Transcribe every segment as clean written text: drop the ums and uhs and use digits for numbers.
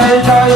Jai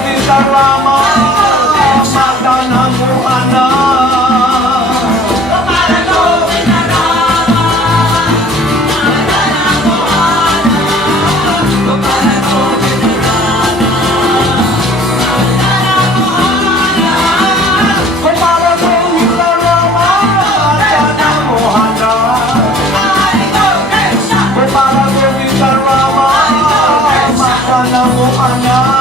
Govinda Rama Madana Mohana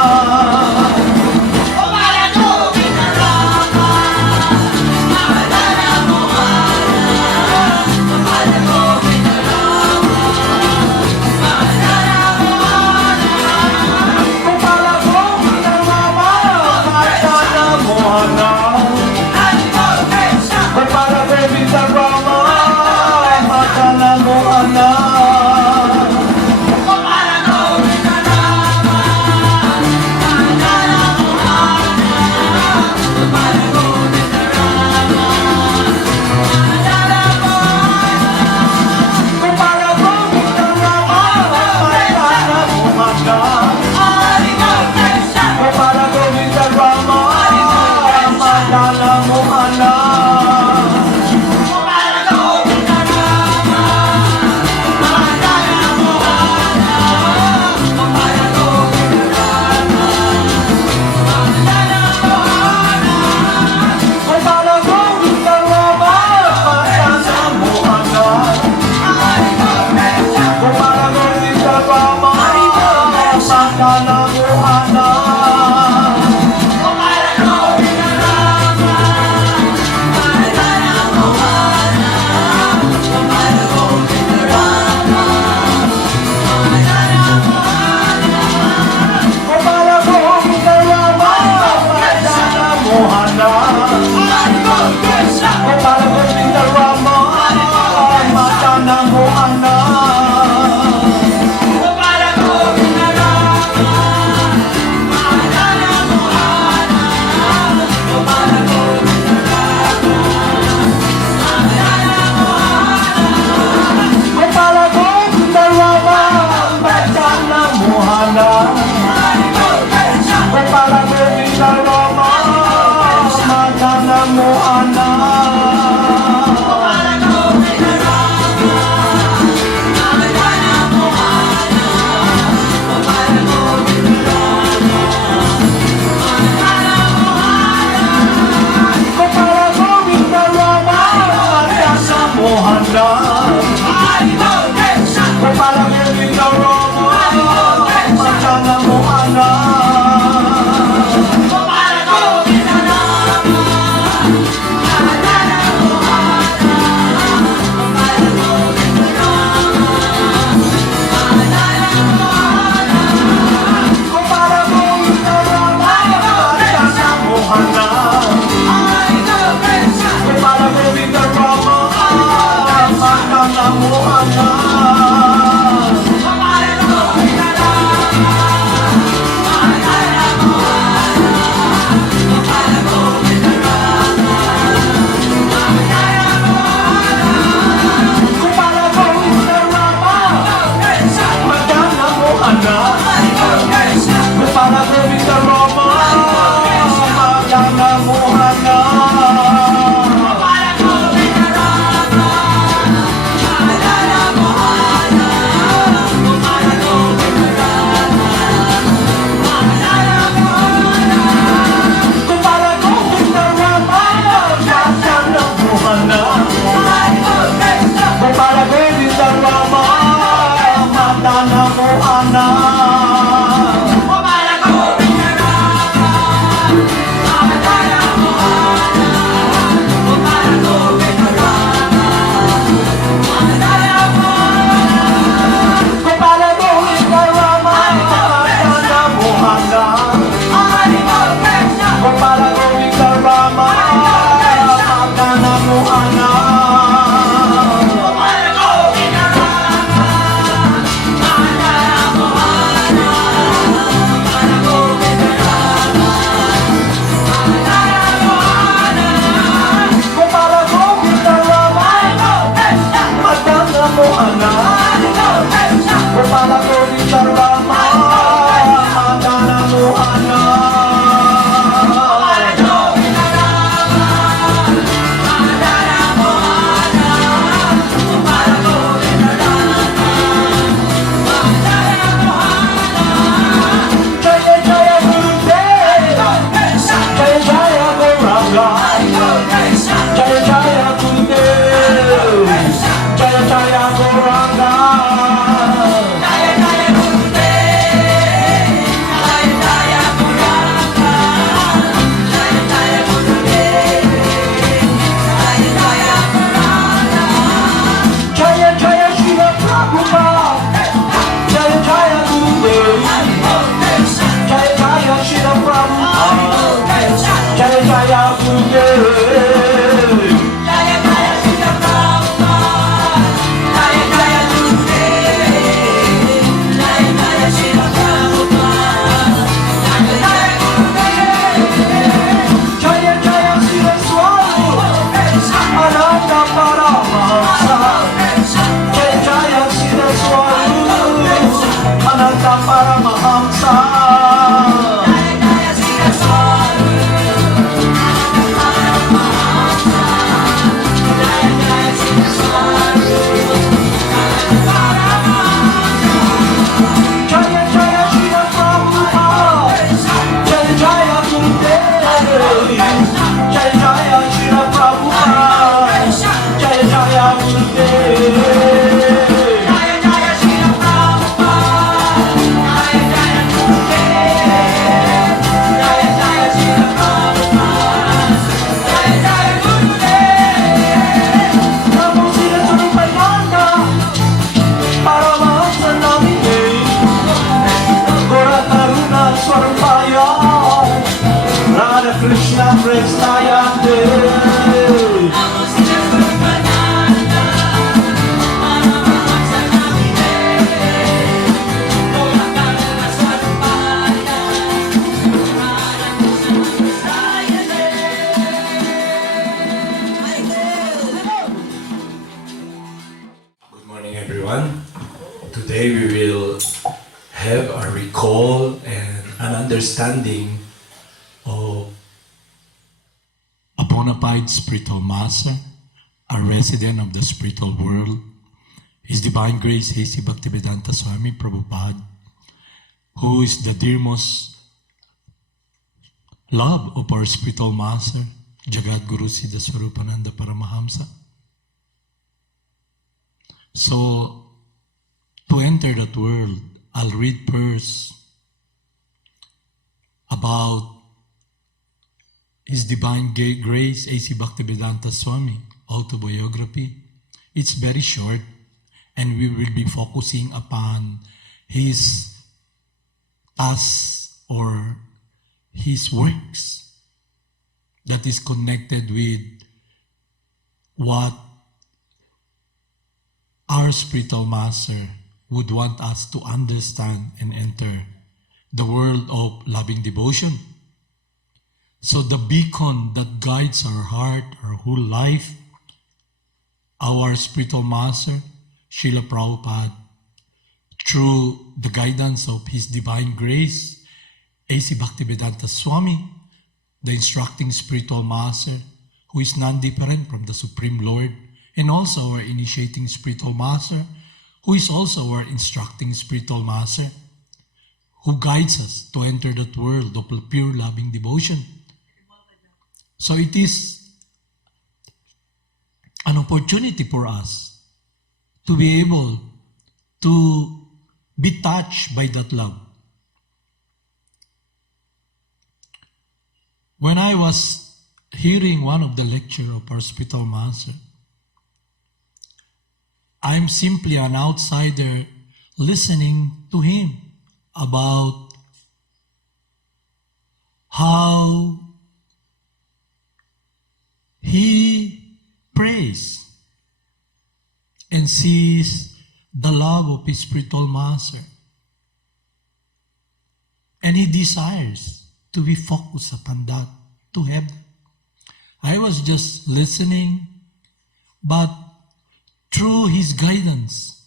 kepala kodi terlama Madana Mohana. Paramahamsa. Jaya Jaya Shri Prabhupada, Jaya Jaya Gurudev, Jaya Jaya Shri Prabhupada, Jaya Jaya Gurudev. Krsna Krsna Good morning, everyone. Today we will have a recall and an understanding of a bona fide spiritual master, a resident of the spiritual world, His Divine Grace A.C. Bhaktivedanta Swami Prabhupada, who is the dearmost love of our spiritual master, Jagad Guru Siddhaswarupananda Paramahamsa. So, to enter that world, I'll read first about His Divine Grace A.C. Bhaktivedanta Swami autobiography. It's very short, and we will be focusing upon his tasks or his works that is connected with what our spiritual master would want us to understand and enter the world of loving devotion. So the beacon that guides our heart, our whole life, our spiritual master, Srila Prabhupada, through the guidance of His Divine Grace, A.C. Bhaktivedanta Swami, the instructing spiritual master, who is non-different from the Supreme Lord, and also our initiating spiritual master, who is also our instructing spiritual master, who guides us to enter that world of pure loving devotion. So it is an opportunity for us to be able to be touched by that love. When I was hearing one of the lecture of our spiritual master, I'm simply an outsider listening to him about how he prays and sees the love of his spiritual master. And he desires to be focused upon that, to heaven. I was just listening, but through his guidance,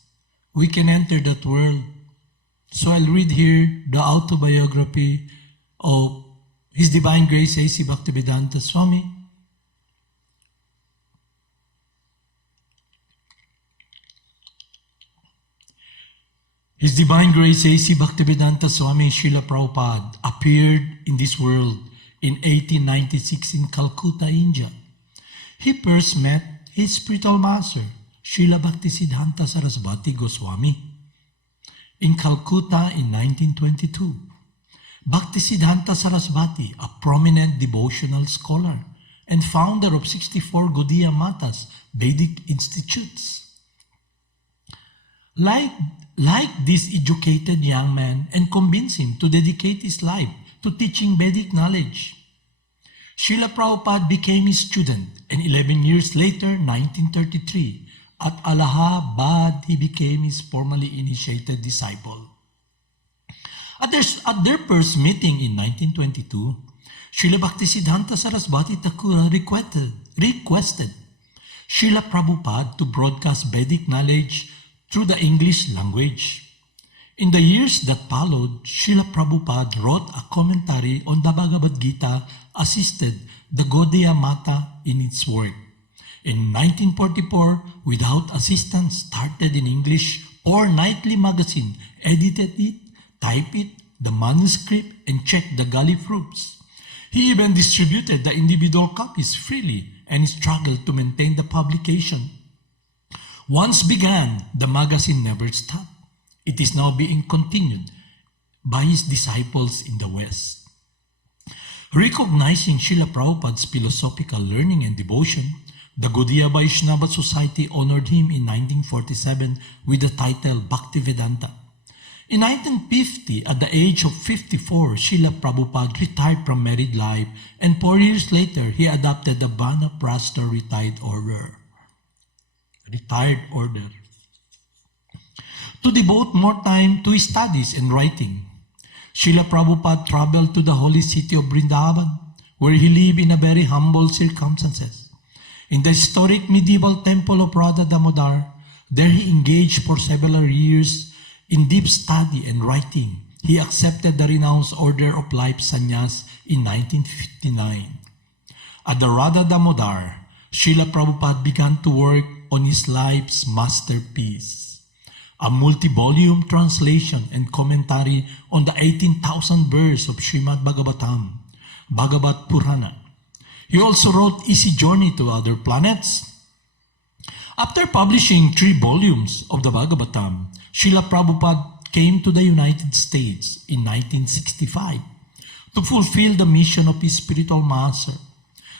we can enter that world. So I'll read here the autobiography of His Divine Grace A.C. Bhaktivedanta Swami. His Divine Grace A.C. Bhaktivedanta Swami Srila Prabhupada appeared in this world in 1896 in Calcutta, India. He first met his spiritual master, Srila Bhaktisiddhanta Sarasvati Goswami, in Calcutta in 1922. Bhaktisiddhanta Sarasvati, a prominent devotional scholar and founder of 64 Gaudiya Matas Vedic institutes. Like this educated young man and convinced him to dedicate his life to teaching Vedic knowledge. Srila Prabhupada became his student, and 11 years later, 1933, at Allahabad, he became his formally initiated disciple. At their first meeting in 1922, Srila Bhaktisiddhanta Sarasvati Thakura requested Srila Prabhupada to broadcast Vedic knowledge through the English language. In the years that followed, Srila Prabhupada wrote a commentary on the Bhagavad Gita, assisted the Gaudiya Mata in its work. In 1944, without assistance, started in English or nightly magazine, edited it, typed it, the manuscript, and checked the galley proofs. He even distributed the individual copies freely and struggled to maintain the publication. Once began, the magazine never stopped. It is now being continued by his disciples in the West. Recognizing Srila Prabhupada's philosophical learning and devotion, the Gaudiya Vaishnava Society honored him in 1947 with the title Bhaktivedanta. In 1950, at the age of 54, Srila Prabhupada retired from married life, and 4 years later, he adopted the Vanaprastha retired order. To devote more time to his studies and writing, Srila Prabhupada traveled to the holy city of Vrindavan, where he lived in a very humble circumstances. In the historic medieval temple of Radha Damodar, there he engaged for several years in deep study and writing. He accepted the renounced order of life sannyas in 1959. At the Radha Damodar, Srila Prabhupada began to work on his life's masterpiece, a multi-volume translation and commentary on the 18,000 verse of Srimad Bhagavatam, Bhagavat Purana. He also wrote Easy Journey to Other Planets. After publishing 3 volumes of the Bhagavatam, Srila Prabhupada came to the United States in 1965 to fulfill the mission of his spiritual master.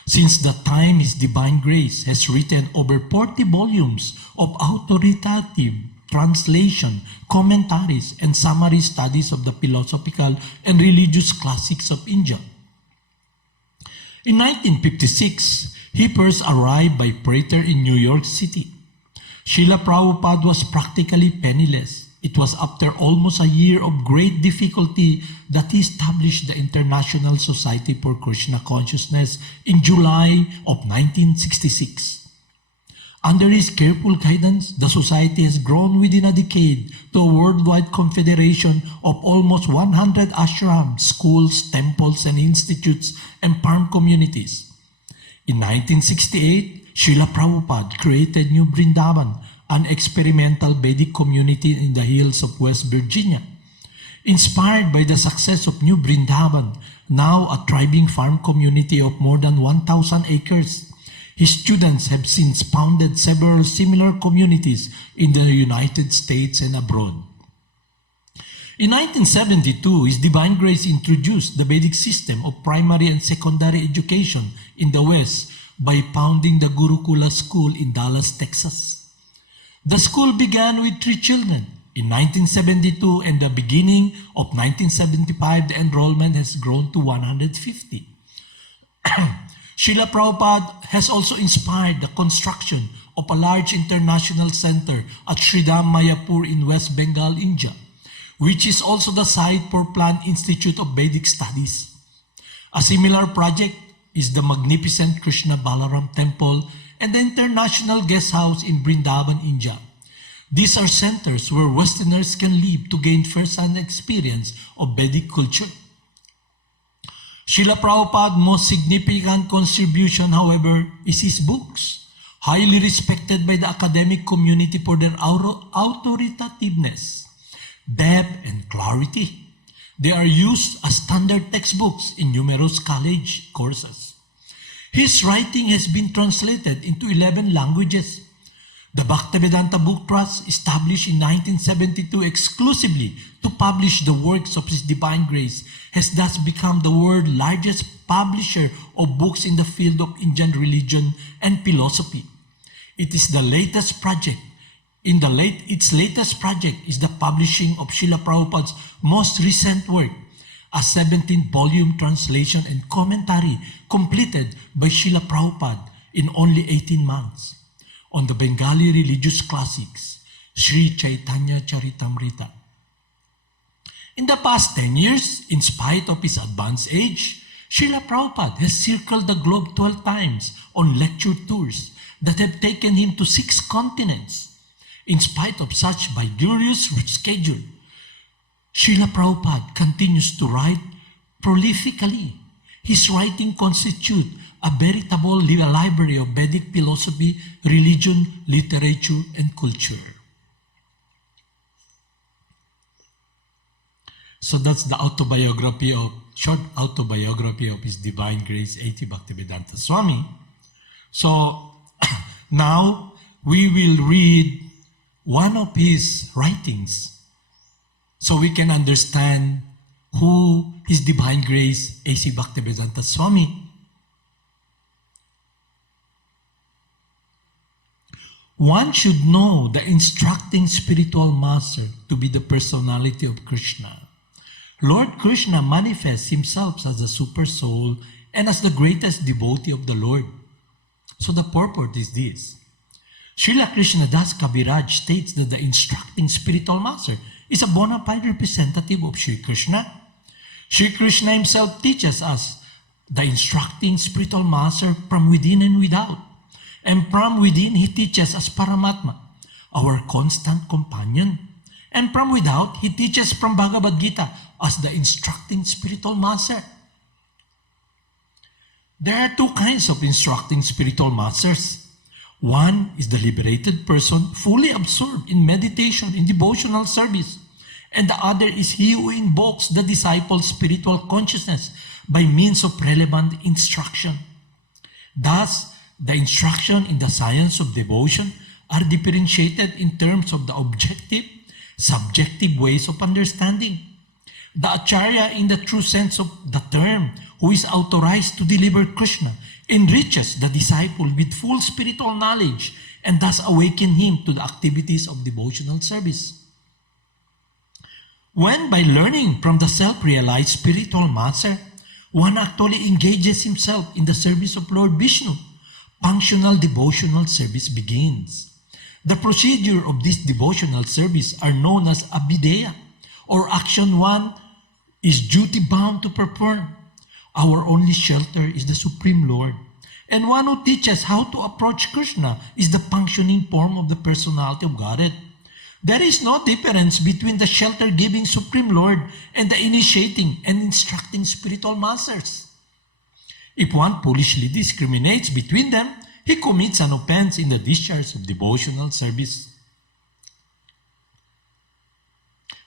Since that time, His Divine Grace has written over 40 volumes of authoritative translation, commentaries, and summary studies of the philosophical and religious classics of India. In 1956, he first arrived by freighter in New York City. Srila Prabhupada was practically penniless. It was after almost a year of great difficulty that he established the International Society for Krishna Consciousness in July of 1966. Under his careful guidance, the society has grown within a decade to a worldwide confederation of almost 100 ashrams, schools, temples, and institutes, and farm communities. In 1968, Srila Prabhupada created New Vrindavan, an experimental Vedic community in the hills of West Virginia. Inspired by the success of New Vrindavan, now a thriving farm community of more than 1,000 acres, his students have since founded several similar communities in the United States and abroad. In 1972, His Divine Grace introduced the Vedic system of primary and secondary education in the West by founding the Gurukula School in Dallas, Texas. The school began with 3 children. In 1972 and the beginning of 1975, the enrollment has grown to 150. Srila Prabhupada has also inspired the construction of a large international center at Sridham Mayapur in West Bengal, India, which is also the site for Plant Institute of Vedic Studies. A similar project is the magnificent Krishna Balaram Temple and the International Guest House in Vrindavan, India. These are centers where Westerners can live to gain first-hand experience of Vedic culture. Srila Prabhupada's most significant contribution, however, is his books, highly respected by the academic community for their authoritativeness, depth, and clarity. They are used as standard textbooks in numerous college courses. His writing has been translated into 11 languages. The Bhaktivedanta Book Trust, established in 1972 exclusively to publish the works of His Divine Grace, has thus become the world's largest publisher of books in the field of Indian religion and philosophy. Its latest project is the publishing of Srila Prabhupada's most recent work, a 17-volume translation and commentary completed by Srila Prabhupada in only 18 months on the Bengali religious classics, Sri Chaitanya Charitamrita. In the past 10 years, in spite of his advanced age, Srila Prabhupada has circled the globe 12 times on lecture tours that have taken him to 6 continents. In spite of such vigorous schedule, Srila Prabhupada continues to write prolifically. His writing constitutes a veritable library of Vedic philosophy, religion, literature, and culture. So that's the short autobiography of His Divine Grace A.T. Bhaktivedanta Swami. So now we will read one of his writings so we can understand who His Divine Grace A.C. Bhaktivedanta Swami. One should know the instructing spiritual master to be the personality of Krishna. Lord Krishna manifests himself as the super soul and as the greatest devotee of the Lord. So the purport is this. Srila Krishna Das Kaviraj states that the instructing spiritual master is a bona fide representative of Sri Krishna. Sri Krishna himself teaches us the instructing spiritual master from within and without. And from within, he teaches us Paramatma, our constant companion. And from without, he teaches from Bhagavad Gita as the instructing spiritual master. There are 2 kinds of instructing spiritual masters. One is the liberated person fully absorbed in meditation, in devotional service. And the other is he who invokes the disciple's spiritual consciousness by means of relevant instruction. Thus, the instruction in the science of devotion are differentiated in terms of the objective, subjective ways of understanding. The Acharya, in the true sense of the term, who is authorized to deliver Krishna, enriches the disciple with full spiritual knowledge and thus awaken him to the activities of devotional service. When, by learning from the self-realized spiritual master, one actually engages himself in the service of Lord Vishnu, functional devotional service begins. The procedure of this devotional service are known as abhideya, or action one is duty-bound to perform. Our only shelter is the Supreme Lord, and one who teaches how to approach Krishna is the functioning form of the personality of Godhead. There is no difference between the shelter-giving Supreme Lord and the initiating and instructing spiritual masters. If one foolishly discriminates between them, he commits an offense in the discharge of devotional service.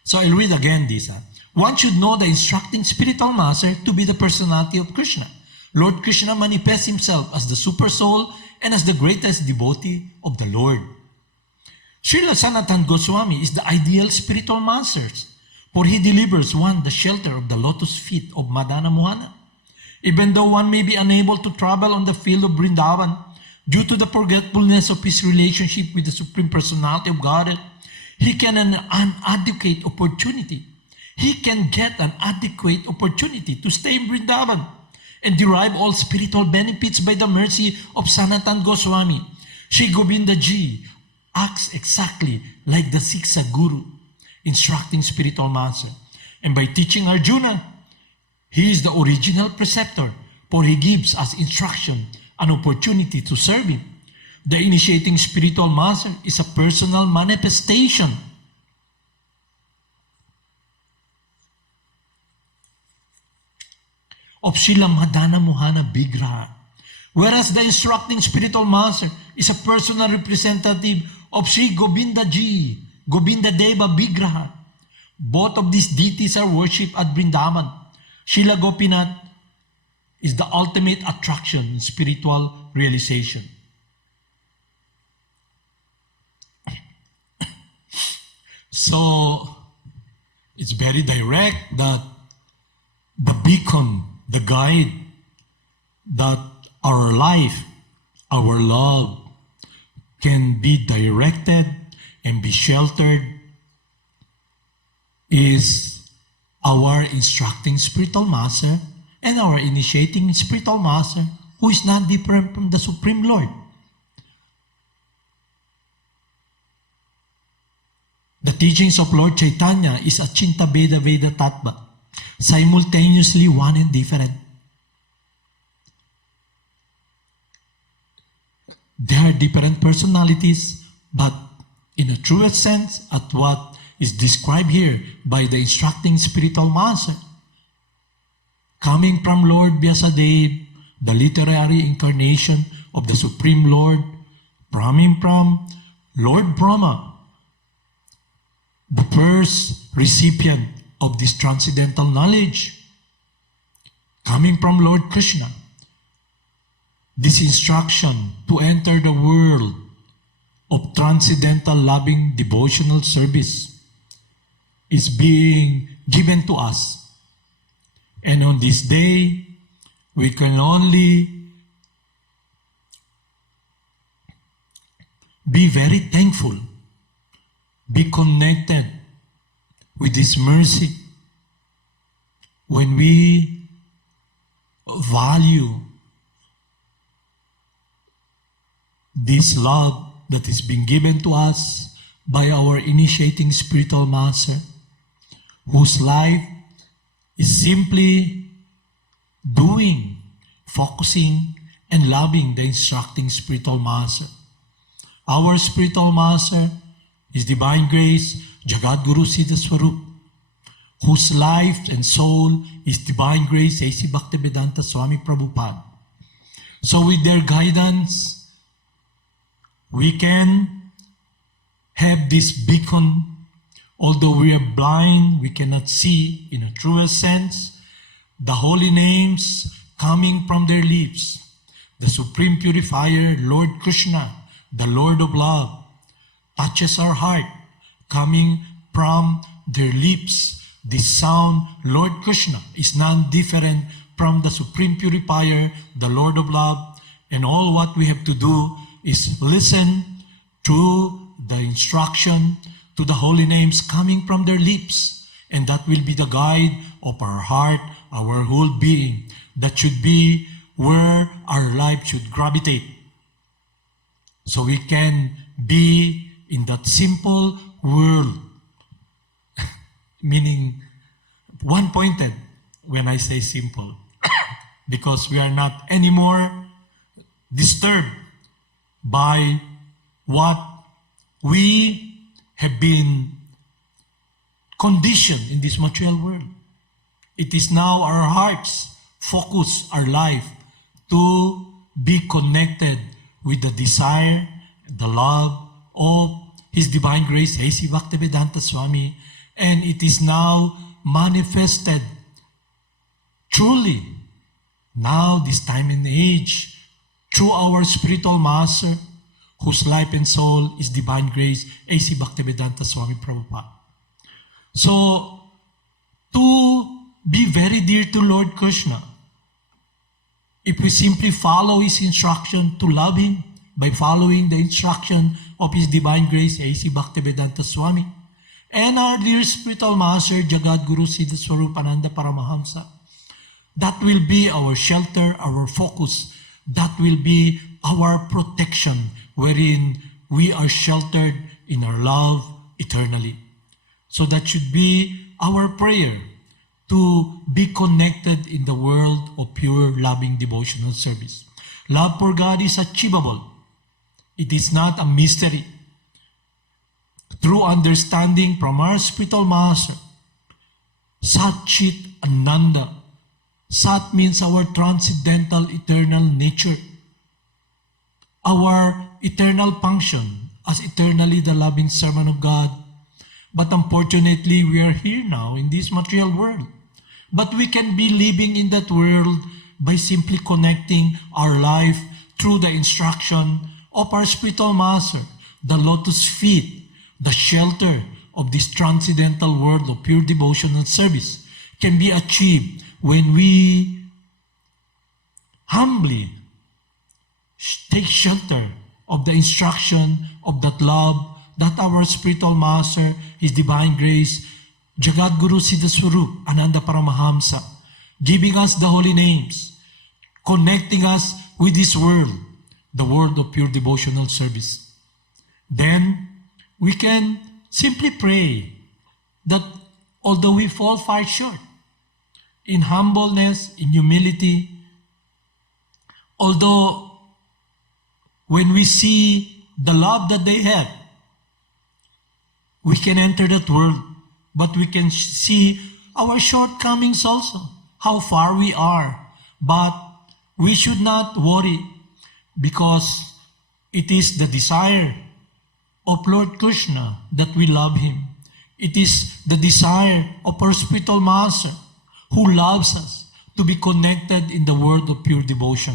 So I'll read again this. One should know the instructing spiritual master to be the personality of Krishna. Lord Krishna manifests himself as the super soul and as the greatest devotee of the Lord. Srila Sanatana Goswami is the ideal spiritual master, for he delivers one the shelter of the lotus feet of Madana Mohana. Even though one may be unable to travel on the field of Vrindavan due to the forgetfulness of his relationship with the Supreme Personality of Godhead, he can get an adequate opportunity to stay in Vrindavan and derive all spiritual benefits by the mercy of Sanatana Goswami. Sri Govinda Ji acts exactly like the Siksa Guru, instructing spiritual master. And by teaching Arjuna, he is the original preceptor, for he gives us instruction, an opportunity to serve him. The initiating spiritual master is a personal manifestation of Srila Madana Mohana Vigraha, whereas the instructing spiritual master is a personal representative of Sri Govinda Ji, Govinda Deva Vigraha. Both of these deities are worshipped at Vrindavan. Srila Gopinath is the ultimate attraction in spiritual realization. So, it's very direct that the beacon, the guide, that our life, our love can be directed and be sheltered is our instructing spiritual master and our initiating spiritual master, who is not different from the Supreme Lord. The teachings of Lord Chaitanya is Achinta Veda Veda Tattva, simultaneously one and different. There are different personalities, but in a truest sense, at what is described here by the instructing spiritual master, coming from Lord Vyasadeva, the literary incarnation of the Supreme Lord, coming from Lord Brahma, the first recipient of this transcendental knowledge, coming from Lord Krsna. This instruction to enter the world of transcendental loving devotional service is being given to us. And on this day, we can only be very thankful, be connected with this mercy when we value this love that is being given to us by our initiating spiritual master, whose life is simply doing, focusing, and loving the instructing spiritual master. Our spiritual master is Divine Grace, Jagad Guru Siddhaswarup, whose life and soul is Divine Grace, A.C. Bhaktivedanta Swami Prabhupada. So with their guidance, we can have this beacon. Although we are blind, we cannot see in a truest sense the holy names coming from their lips. The Supreme Purifier, Lord Krsna, the Lord of Love, touches our heart, coming from their lips. This sound, Lord Krsna, is none different from the Supreme Purifier, the Lord of Love, and all what we have to do is listen to the instruction, to the holy names coming from their lips, and that will be the guide of our heart, our whole being. That should be where our life should gravitate. So we can be in that simple world, meaning one-pointed when I say simple, because we are not anymore disturbed by what we have been conditioned in this material world. It is now our hearts focus our life to be connected with the desire, the love of His Divine Grace, A.C. Bhaktivedanta Swami, and it is now manifested truly, now this time and age, through our spiritual master, whose life and soul is Divine Grace, A.C. Bhaktivedanta Swami Prabhupada. So, to be very dear to Lord Krsna, if we simply follow His instruction to love Him by following the instruction of His Divine Grace, A.C. Bhaktivedanta Swami, and our dear spiritual master, Jagad Guru Siddhaswarupananda Paramahamsa, that will be our shelter, our focus, that will be our protection, wherein we are sheltered in our love eternally. So that should be our prayer, to be connected in the world of pure, loving, devotional service. Love for God is achievable It is not a mystery. Through understanding from our spiritual master, Sat Chit Ananda. Sat means our transcendental eternal nature, our eternal function as eternally the loving servant of God. But unfortunately, we are here now in this material world. But we can be living in that world by simply connecting our life through the instruction of our spiritual master, the lotus feet, the shelter of this transcendental world of pure devotional service can be achieved when we humbly take shelter of the instruction of that love that our spiritual master, His divine grace, Jagad Guru Siddhaswarupananda Paramahamsa, giving us the holy names, connecting us with this world, the world of pure devotional service. Then we can simply pray that although we fall far short, in humbleness, in humility, although when we see the love that they have, we can enter that world, but we can see our shortcomings also, how far we are. But we should not worry, because it is the desire of Lord Krsna that we love Him. It is the desire of our spiritual master who loves us to be connected in the world of pure devotion.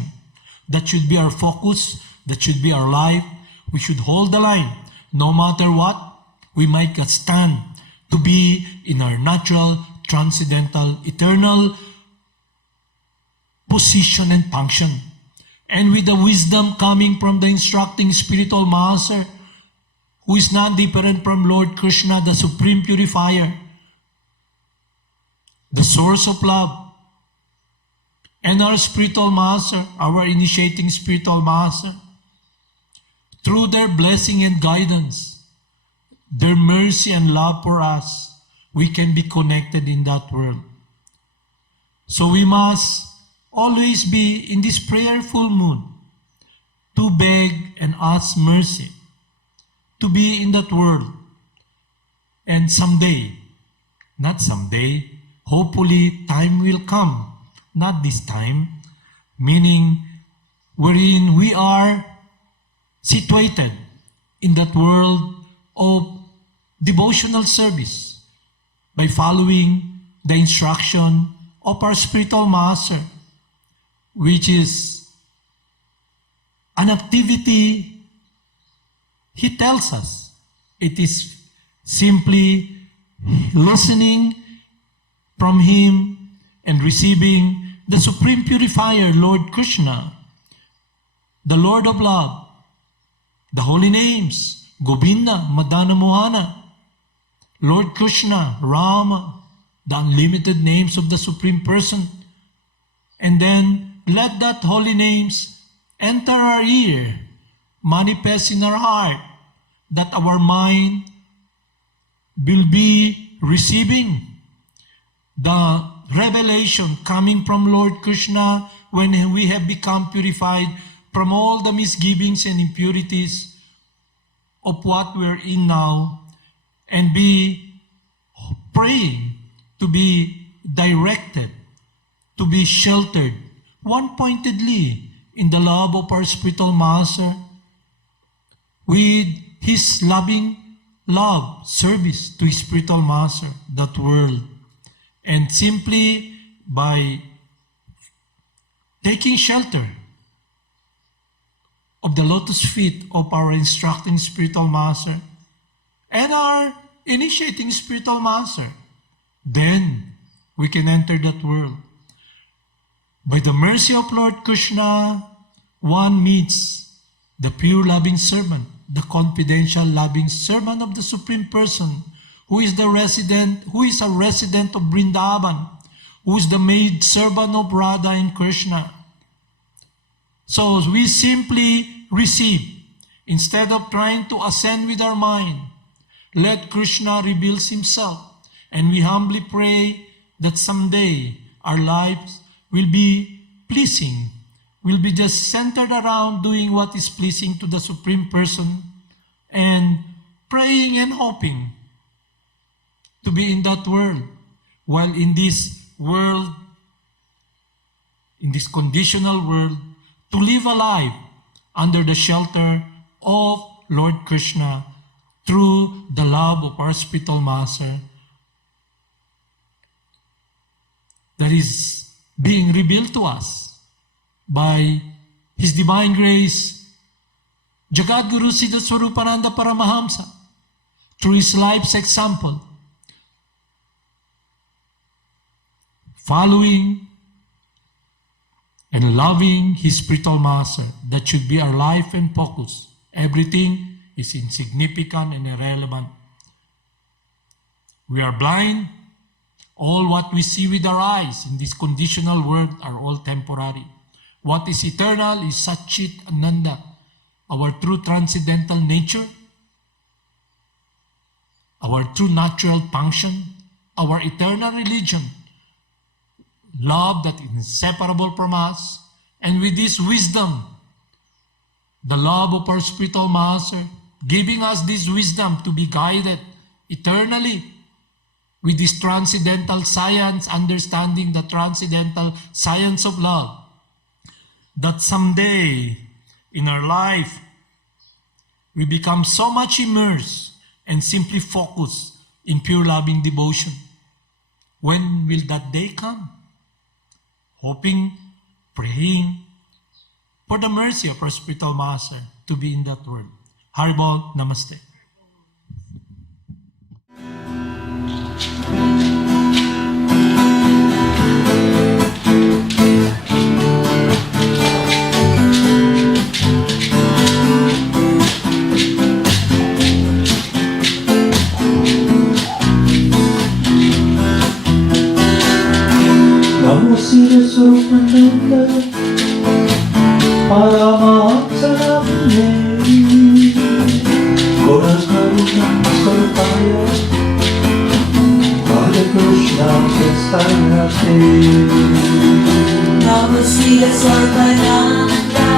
That should be our focus. That should be our life. We should hold the line. No matter what, we might stand to be in our natural, transcendental, eternal position and function. And with the wisdom coming from the instructing spiritual master, who is not different from Lord Krsna, the Supreme Purifier, the source of love, and our spiritual master, our initiating spiritual master, through their blessing and guidance, their mercy and love for us, we can be connected in that world. So we must always be in this prayerful mood to beg and ask mercy, to be in that world. And someday, not someday, hopefully time will come, not this time, meaning wherein we are situated in that world of devotional service by following the instruction of our spiritual master, which is an activity he tells us. It is simply listening from him and receiving the Supreme Purifier, Lord Krsna, the Lord of Love, the holy names, Govinda, Madana, Mohana, Lord Krsna, Rama, the unlimited names of the Supreme Person. And then let that holy names enter our ear, manifest in our heart, that our mind will be receiving the revelation coming from Lord Krsna when we have become purified from all the misgivings and impurities of what we're in now, and be praying to be directed, to be sheltered one-pointedly in the love of our spiritual master, with his loving love, service to his spiritual master, that world. And simply by taking shelter of the lotus feet of our instructing spiritual master and our initiating spiritual master, then we can enter that world. By the mercy of Lord Krsna, one meets the pure loving servant, the confidential loving servant of the Supreme Person, who is a resident of Vrindavan, who is the maid servant of Radha and Krishna. So we simply receive, instead of trying to ascend with our mind. Let Krishna reveal himself, and we humbly pray that someday our lives will be pleasing will be just centered around doing what is pleasing to the Supreme Person and praying and hoping to be in that world. While in this world, in this conditional world, to live a life under the shelter of Lord Krishna through the love of our spiritual master that is being revealed to us by His Divine Grace, Jagad Guru Siddhaswarupananda Paramahamsa, through his life's example, following and loving his spiritual master. That should be our life and focus. Everything is insignificant and irrelevant. We are blind. All what we see with our eyes in this conditional world are all temporary. What is eternal is Satchit Ananda, our true transcendental nature, our true natural function, our eternal religion, love that is inseparable from us, and with this wisdom, the love of our spiritual master, giving us this wisdom to be guided eternally with this transcendental science, understanding the transcendental science of love, that someday in our life we become so much immersed and simply focused in pure loving devotion. When will that day come? Hoping, praying for the mercy of our spiritual master to be in that world. Haribol, Namaste. Namo Siddhaswarupananda, Paramahamsa Namine, Gora Karuna Swarupaya, Hare Krishna Krsna Namo Siddhaswarupananda,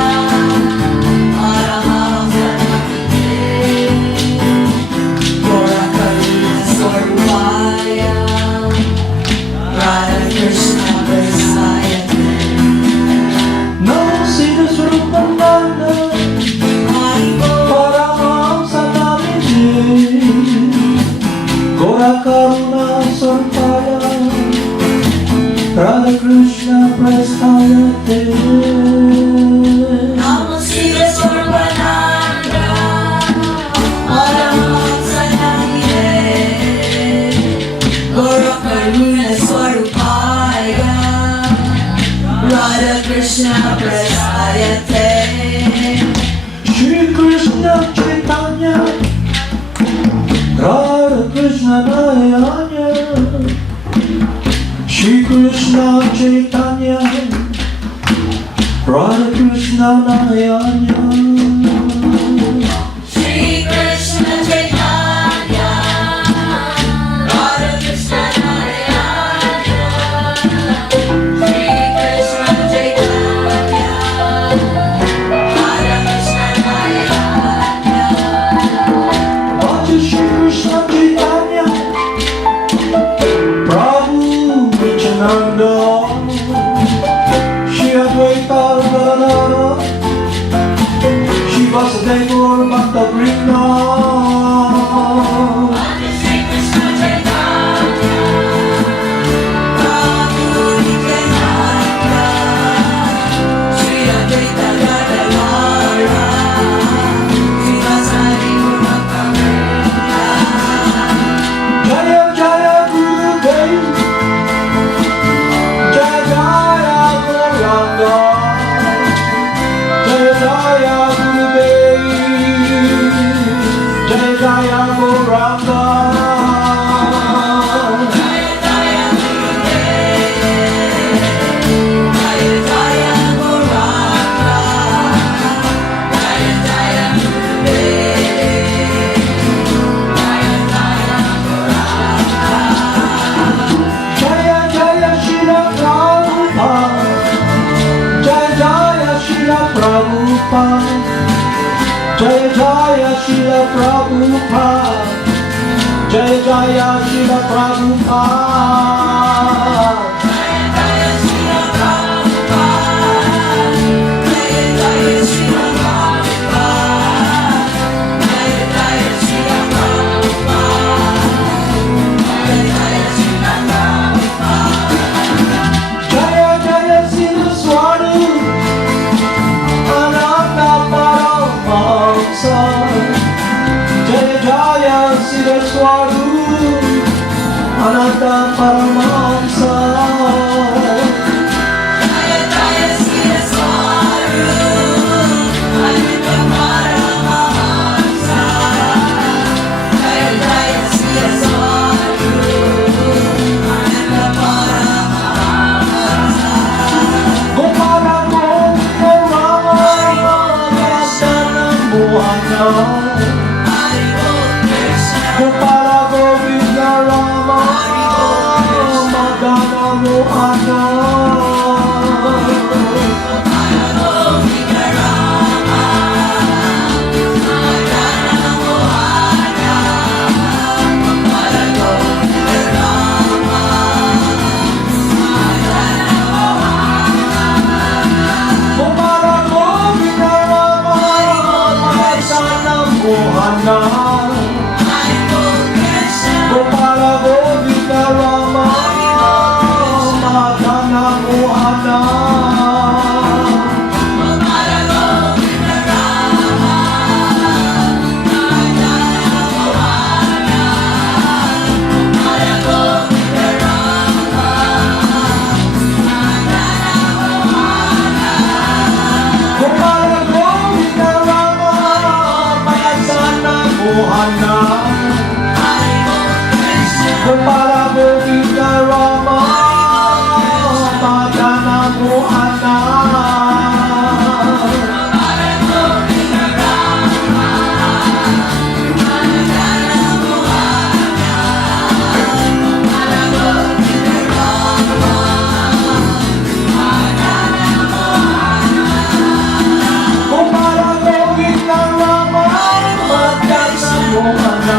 Paramahamsa Namine, Gora Karuna Swarupaya, Hare Krishna Namo Siddhaswarupananda, Paramahamsa Namine, Gora Karuna Swarupaya, Radha Krishna Prasthayate. Namo Siddhaswarupananda, Paramahamsa Namine, Gora Karuna Swarupaya, Radha Krishna Prasthayate. Shri Krishna Chaitanya, Radha Krishna Nayanya, Shri Krishna Chaitanya, Radha Krishna Nayanya. Shri Krishna Chaitanya, Radha Krishna Nayana, Shri Krishna Chaitanya, Radha Krishna Nayana. Bhaja Shri Krishna Chaitanya, Prabhu Nityananda, Shri Advaita Gadadhara, Jaya Srila Prabhupada. Jaya Jaya Srila Prabhupada. Jaya Jaya Siddhaswarupananda Paramahamsa. Jaya Jaya Siddhaswarupananda Paramahamsa. Gopala Govinda Rama Madana Mohana. Gopala Govinda Rama Madana Mohana. Gopala Govinda Rama Madana Mohana. Gopala Govinda Rama Madana Mohana. Gopala Govinda Rama Madana Mohana. Gopala Govinda Rama Madana Mohana. Gopala Govinda Rama Madana Mohana.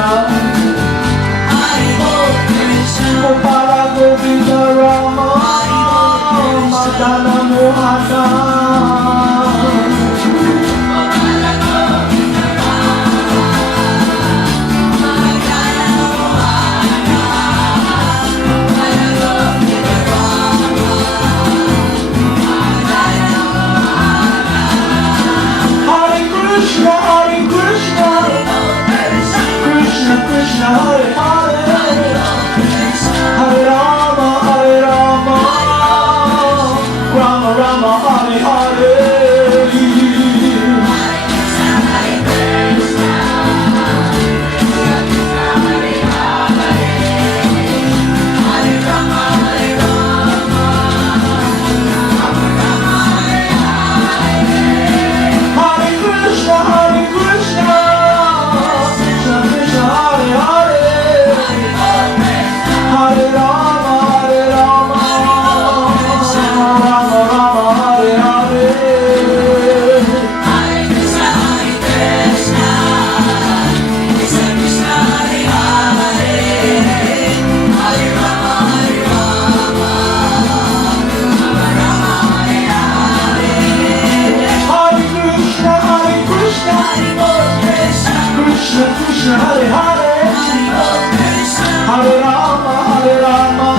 Gopala Govinda Rama Madana Mohana. Hare Krishna, Hare Krishna, Krishna Krishna, Hare Hare, Hare Rama, Hare Rama, Rama Rama, Hare Hare. Hare Krishna, Hare Krishna, Krishna Krishna, Hare Hare, Hare Rama, Hare Rama, Rama Rama, Hare Hare. Hare Krishna, Hare Krishna, Krishna Krishna, Hare Hare, Hare Rama, Hare Rama,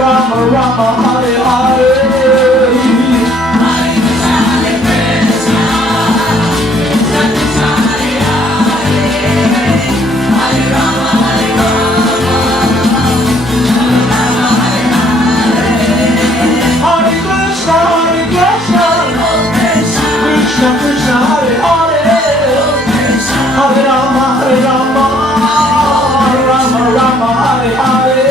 Rama Rama, Hare Hare. Hare Krishna, Hare Krishna, Krishna Krishna, Hare Hare, Hare Rama, Hare Rama, Rama Rama, Hare Hare.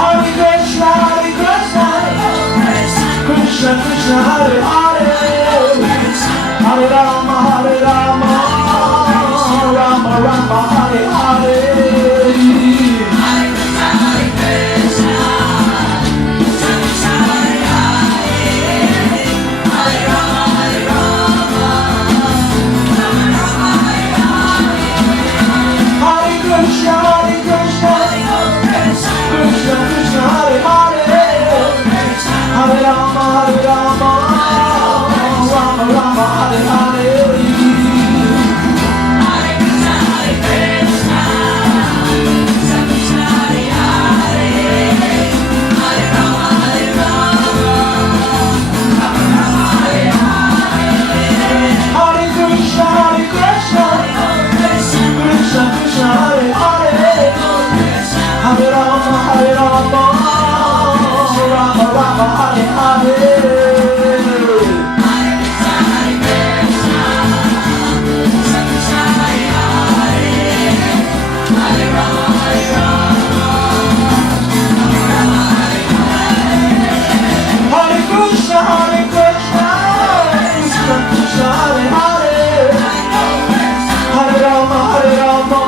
Hare Krishna, Hare Krishna, Krishna Krishna, Hare Hare, Hare Rama, Hare Rama, Hare Rama, Hare Rama, Rama Rama, Hare Hare. Hare Krishna, Hare Krishna, Krishna Krishna, Hare Hare. Hare Rama, Hare Rama,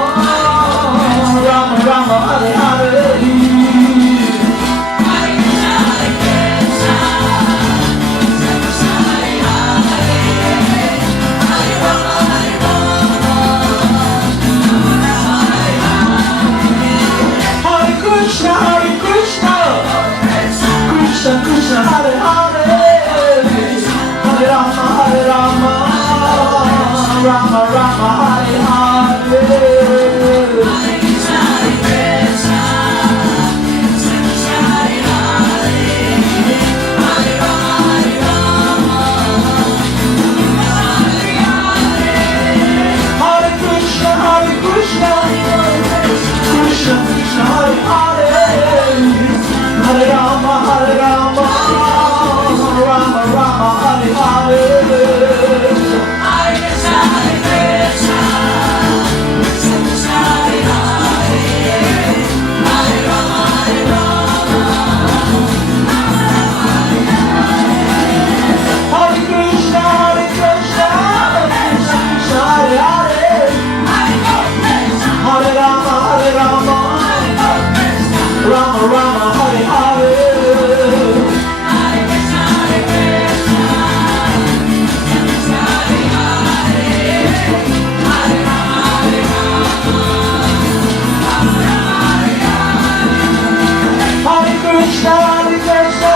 Rama Rama, Hare Hare. Hare Krishna, Hare Krishna, Krishna Krishna, Hare Hare. Hare Rama, Hare Rama, Rama Rama, Hare Hare. Hare Krishna, Hare Krishna, Krishna Krishna, Hare Hare. Hare Rama, Hare Rama, Rama Rama, Hare Hare. Hare Krishna, Hare Krishna, Krishna Krishna, Hare Hare. Hare Rama, Hare Rama, Rama Rama, Hare Hare. Hare Krishna, Hare Krishna,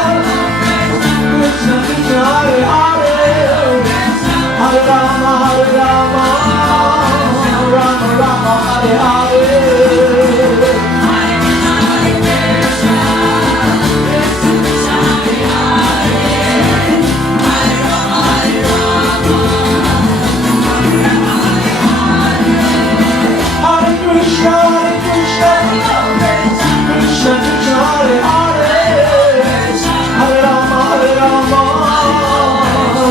Krishna Krishna, Hare Hare. Hare Rama, Hare Rama, Rama Rama, Hare Hare. Hare Krishna, Hare Krishna, Krishna Krishna, Hare Hare. Hare Rama, Hare Rama,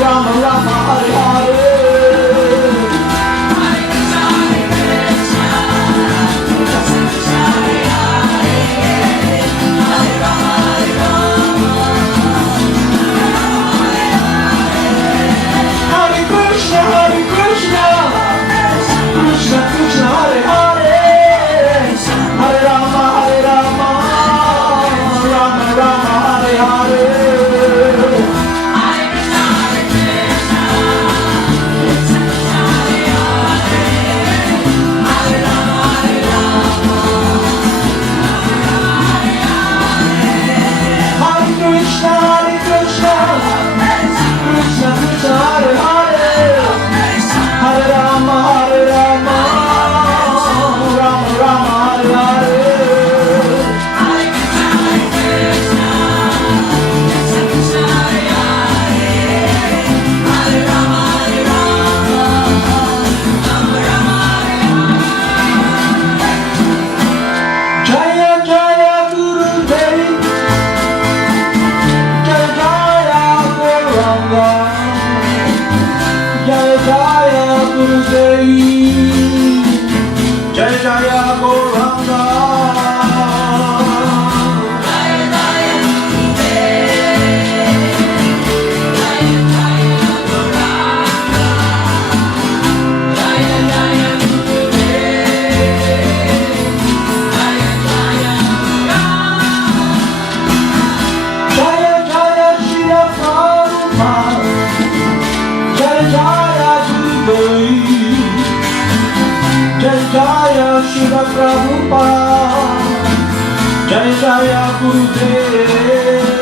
Rama Rama, Hare Hare. Hare Krishna, Hare Krishna, Krishna Krishna, Hare Hare. Hare Rama, Hare Rama, Rama Rama, Hare Hare. Hare Krishna, Hare Krishna, Krishna Krishna, Hare Hare. Hare Rama, Hare Rama, Rama Rama, Hare Hare. Jaya Jaya Guru Dev, Jaya Jaya Gauranga, Jaya Jaya Guru Dev, Jaya Jaya Gauranga. Jaya Jaya Shri Prabhupada, Jaya Jaya Gurudev, Jaya Jaya Shri Prabhupada, Jaya Jaya Gurudev.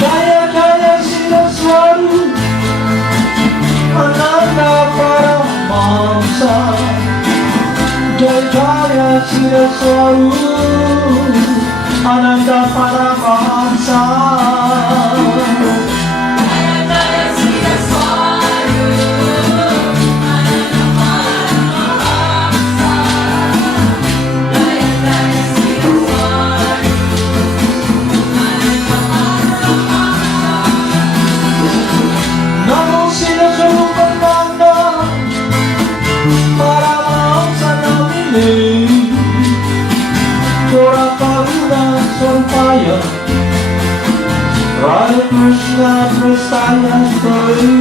Jaya Jaya Siddhaswarupananda Paramahamsa, Jaya Jaya Chaitanya Siddhaswarupananda Paramahamsa Namo Siddhaswarupananda Paramahamsa Namine Pura Karuna Swarupaya Radha Krishna Prestaya Story